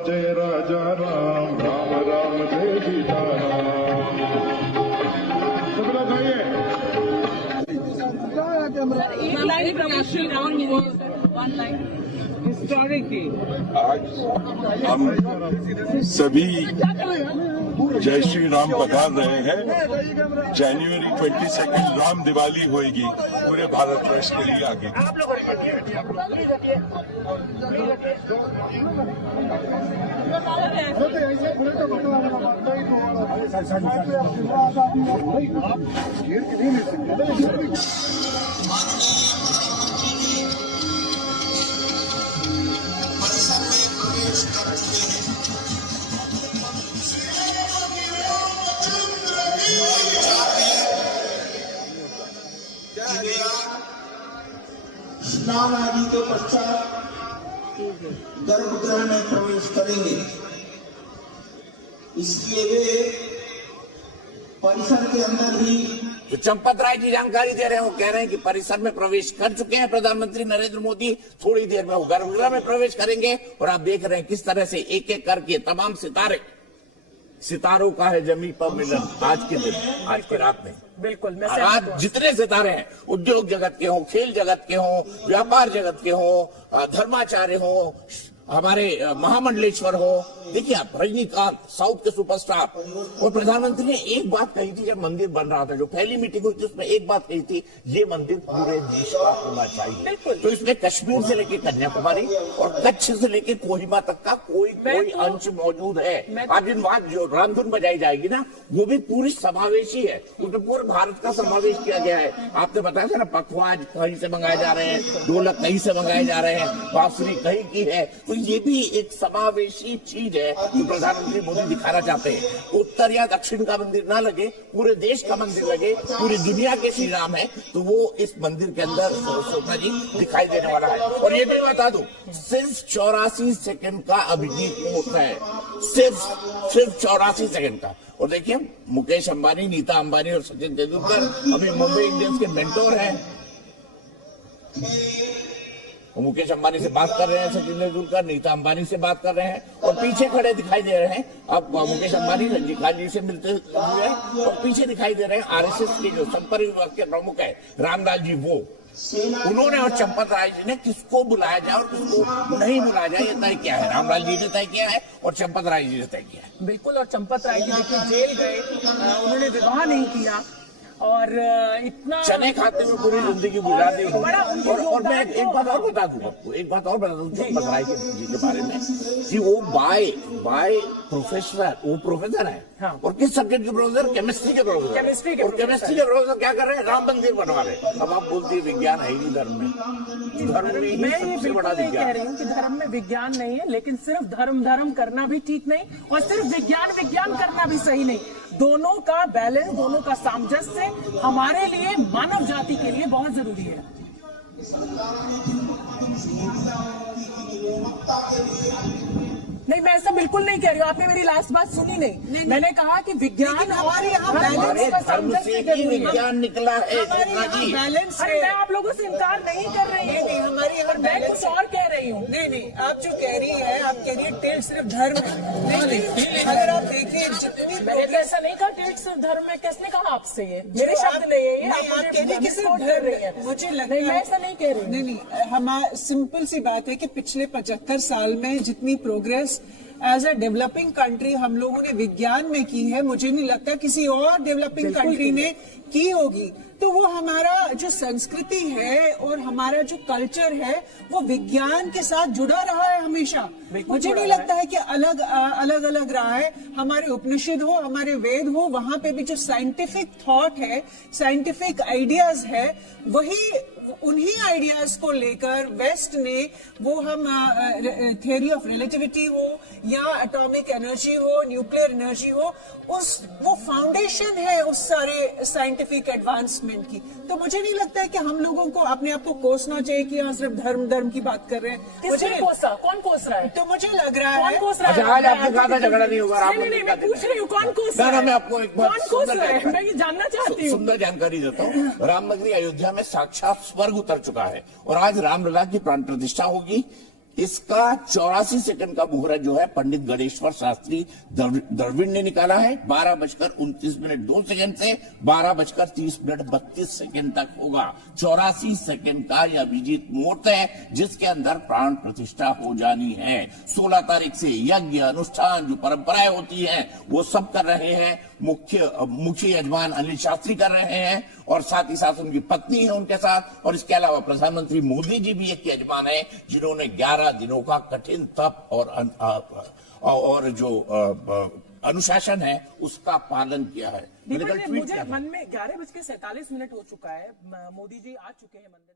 जय राजा राम, राम राम जय सीता राम। सब लोग आइए। आज हम सभी जय श्री राम पधार रहे हैं। जनवरी 22 राम दिवाली होएगी पूरे भारतवर्ष के लिए आगे। स्नान आदि के पश्चात गर्भगृह में प्रवेश करेंगे, इसलिए वे परिसर के अंदर ही। जो चंपत राय जी जानकारी दे रहे हैं, वो कह रहे हैं कि परिसर में प्रवेश कर चुके हैं प्रधानमंत्री नरेंद्र मोदी। थोड़ी देर में वो गर्भगृह में प्रवेश करेंगे और आप देख रहे हैं किस तरह से एक एक करके तमाम सितारों का है जमी पर मिलन आज के दिन, आज की रात में। बिल्कुल, आज जितने सितारे हैं, उद्योग जगत के हों, खेल जगत के हों, व्यापार जगत के हों, धर्माचार्य हों, हमारे महामंडलेश्वर हो, देखिए आप रजनीकांत साउथ के सुपरस्टार। और प्रधानमंत्री ने एक बात कही थी जब मंदिर बन रहा था, जो पहली मीटिंग हुई थी उसमें एक बात कही थी, ये मंदिर पूरे देश का होना चाहिए। तो इसमें कश्मीर से लेकर कन्याकुमारी और कच्छ से लेकर कोहिमा तक का कोई अंश मौजूद है। आज इन बात जो रामधुन बजाई जाएगी ना, वो भी पूरी समावेशी है, उसमें पूरे भारत का समावेश किया गया है। आपने बताया था ना, पखवाज कहीं से मंगाए जा रहे हैं, ढोलक कहीं से मंगाए जा रहे हैं, बांसुरी कहीं की है। तो ये भी एक समावेशी चीज है जो प्रधानमंत्री मोदी दिखाना चाहते हैं। उत्तर या दक्षिण का मंदिर ना लगे, पूरे देश का मंदिर लगे, पूरी दुनिया के श्री राम है, तो वो इस मंदिर के अंदर शोभा जी दिखाई देने वाला है। और ये भी बता दूं, सिर्फ 84 सेकंड का अभिजीत मुहूर्त है, सिर्फ 84 सेकंड का। और देखिए मुकेश अंबानी, नीता अंबानी और सचिन तेंदुलकर अभी मुंबई इंडियंस के मेंटोर हैं। मुकेश अंबानी से बात कर रहे हैं सचिन तेंदुलकर, नीता अंबानी से बात कर रहे हैं और पीछे खड़े दिखाई दे रहे हैं। अब मुकेश अंबानी रंजीत जी से मिलते हुए और पीछे दिखाई दे रहे हैं आरएसएस के जो संपर्क विभाग के प्रमुख है रामलाल जी, वो उन्होंने और चंपत राय जी ने किसको बुलाया जाए और किसको नहीं बुलाया जाए ये तय किया है। रामलाल जी ने तय किया है और चंपत राय जी ने तय किया है। बिल्कुल, और चंपत राय जी देखिए जेल गए, उन्होंने विवाह नहीं किया और इतना चने खाते हुए पूरी जिंदगी गुजार दी। और मैं एक बात और बता दूं आपको, एक बात और बता दूं चंपत राय जी के बारे में कि वो बाय प्रोफेसर, वो प्रोफेसर है। हाँ। और किस सब्जेक्ट के प्रोफेसर? केमिस्ट्री के प्रोफेसर। केमिस्ट्री के प्रोफेसर क्या कर रहे हैं? राम मंदिर बनवा रहे हैं। अब आप बोलते हैं विज्ञान है ही धर्म में, मैं ये बिल्कुल नहीं कह रही हूँ कि धर्म में विज्ञान नहीं है, लेकिन सिर्फ धर्म करना भी ठीक नहीं और सिर्फ विज्ञान करना भी सही नहीं। दोनों का बैलेंस, दोनों का सामंजस्य हमारे लिए, मानव जाति के लिए बहुत जरूरी है। नहीं, मैं ऐसा बिल्कुल नहीं कह रही हूँ, आपने मेरी लास्ट बात सुनी नहीं। मैंने कहा कि विज्ञान हमारे यहाँ विज्ञान निकला है बैलेंस। अरे मैं आप लोगों से इनकार नहीं कर रही हूँ, हमारे यहाँ मैं कुछ और कह रही हूँ। नहीं, आप जो कह रही है, आप कह रही है टेढ़ सिर्फ धर्म नहीं। अगर आप देखिए जितनी, मैंने तो ऐसा नहीं कहा टेढ़ सिर्फ धर्म में, किसने कहा आपसे? ये मेरे शब्द नहीं है, आप कह रही कि सिर्फ धर्म। मुझे लगता है मैं ऐसा नहीं कह रही। नहीं, हमारा सिंपल सी बात है कि पिछले 75 साल में जितनी progress as a developing country हम लोगों ने विज्ञान में की है, मुझे नहीं लगता किसी और डेवलपिंग कंट्री ने की होगी। तो वो हमारा जो संस्कृति है और हमारा जो कल्चर है वो विज्ञान के साथ जुड़ा रहा है हमेशा। मुझे नहीं लगता है कि अलग रहा है। हमारे उपनिषद हो, हमारे वेद हो, वहां पे भी जो साइंटिफिक थॉट है, साइंटिफिक आइडियाज है, उन्हीं आइडियाज को लेकर वेस्ट ने वो हम थियरी ऑफ रिलेटिविटी हो या एटॉमिक एनर्जी हो, न्यूक्लियर एनर्जी हो, वो फाउंडेशन है उस सारे साइंटिफिक एडवांसमेंट की। तो मुझे नहीं लगता है कि हम लोगों को अपने आप को कोसना चाहिए कि यहाँ सिर्फ धर्म की बात कर रहे हैं। मुझे कोसा, कौन कोस रहा है? तो मुझे लग रहा कौन है कोस रहा है? अच्छा, आज आपने कहा था झगड़ा नहीं होगा। नहीं, मैं पूछ रही हूँ कौन कोस रहा है? मैं आपको एक बात कौन कोस रहा है? मैं ये जानना चाहती हूँ। सुंदर जानकारी देता हूँ। रामनगरी अयोध्या में साक्षात स्वर्ग उतर चुका है और आज रामलला की प्राण प्रतिष्ठा होगी। इसका 84 सेकंड का मुहूर्त जो है पंडित गणेश्वर शास्त्री द्रविड़ ने निकाला है। 12:29 से 12:30 तक होगा। 84 सेकंड का यह अभिजीत मुहूर्त है जिसके अंदर प्राण प्रतिष्ठा हो जानी है। 16 तारीख से यज्ञ अनुष्ठान जो परंपराएं होती हैं वो सब कर रहे हैं। मुख्य यजमान अनिल शास्त्री कर रहे हैं और साथ ही साथ उनकी पत्नी है उनके साथ, और इसके अलावा प्रधानमंत्री मोदी जी भी एक यजमान है जिन्होंने 11 दिनों का कठिन तप और जो अनुशासन है उसका पालन किया है। मुझे मन में 11:47 हो चुका है। मोदी जी आ चुके हैं मंदिर।